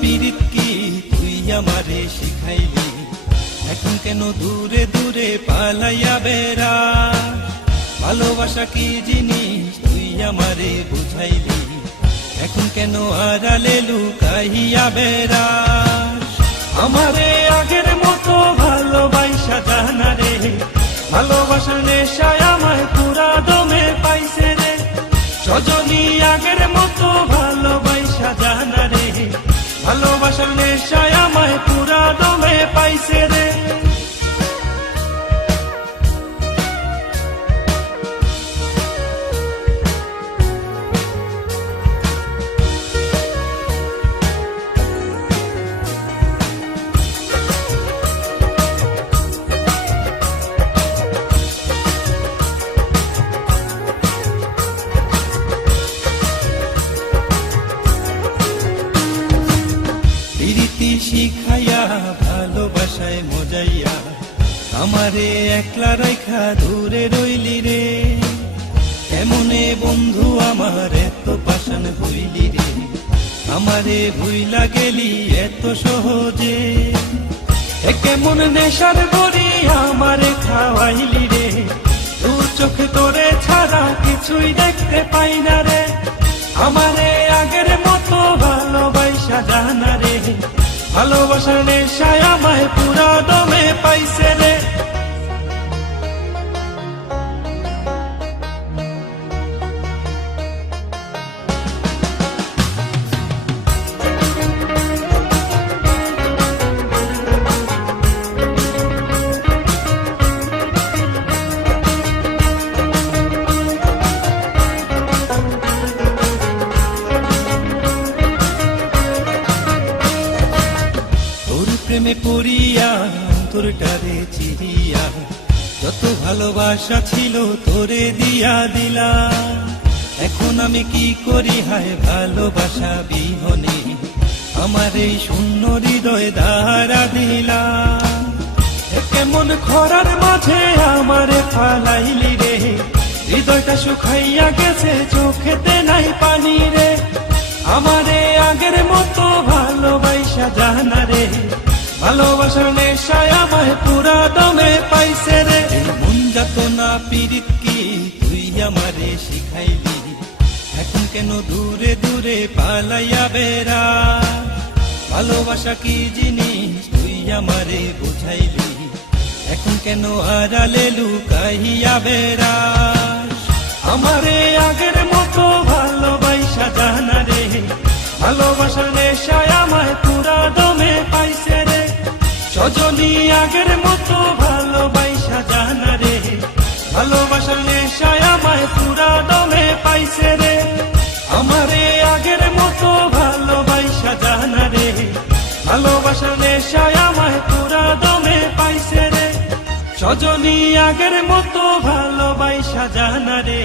পীড়িত কি তুই আমারে শিখাইলি, এখন কেন দূরে দূরে পালাইয়া বেড়া। ভালোবাসা কি জিনিস তুই আমারে বুঝাইলি, এখন কেন আড়ালে লুকাইয়া বেড়া। আমারে আগের মতো ভালোবাসা জানা রে, ভালোবাসার নেশায় আমায় পুরা দমে পাইছে রে। সজনী আগের মতো ভালোবাসা জানা রে, ভালোবাসার নেশায় আমায় পুরা দমে পাইছে রে। প্রীতি শিখাইয়া ভালোবাসায় মজাইয়া আমারে একলা রাইখা দূরে রইলি রে। কেমনে বন্ধু আমার এত পাষাণ হইলি রে, আমারে ভুইলা গেলি এত সহজে। কেমন নেশার বড়ি আমারে খাওয়াইলি রে, দু চোখে তোরে ছাড়া কিছুই দেখতে পাই না রে। আমারে আগের মতো ভালোবাসা জানা রে, ভালোবাসার নেশায় আমায় পুরা দমে পাইছে রে। প্রেমে পড়িয়া অন্তরটারে চিরিয়া যত ভালোবাসা ছিল তোরে দিয়া দিলাম। এখন আমি কি করি হায় ভালোবাসা বিহনে, আমার এই শূন্য হৃদয় দাঁড়া দিলাম। কেমন খরার মাঝে আমারে ফালাইলি রে, হৃদয়টা শুকাইয়া গেছে চোখেতে নাই পানি রে। আমারে আগের মতো ভালোবাসা জানা রে, ভালোবাসার নেশায় আমায় পুরা দমে পাইছে রে। মন যাত না পীড়িত কি তুই আমারে শিখাইলি, এখন কেন দূরে দূরে পালাইয়া বেড়া। ভালোবাসা কি জিনিস তুই আমারে বুঝাইলি, এখন কেন আড়ালে লুকাইয়া বেড়া। আমারে আগের মতো ভালোবাসা জানা রে, ভালোবাসার নেশায় আমায় পুরা দমে পাইছে রে। সজনী আগের মতো ভালোবাসা জানা রে, ভালোবাসার নেশায় আমায় পুরা দমে পাইছে রে। আমারে আগের মতো ভালোবাসা জানা রে, ভালোবাসার নেশায় আমায় পুরা দমে পাইছে রে। সজনী আগের মতো ভালোবাসা জানা রে,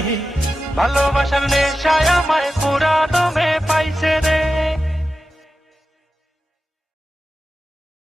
ভালোবাসার নেশায় আমায় পুরা দমে পাইছে রে।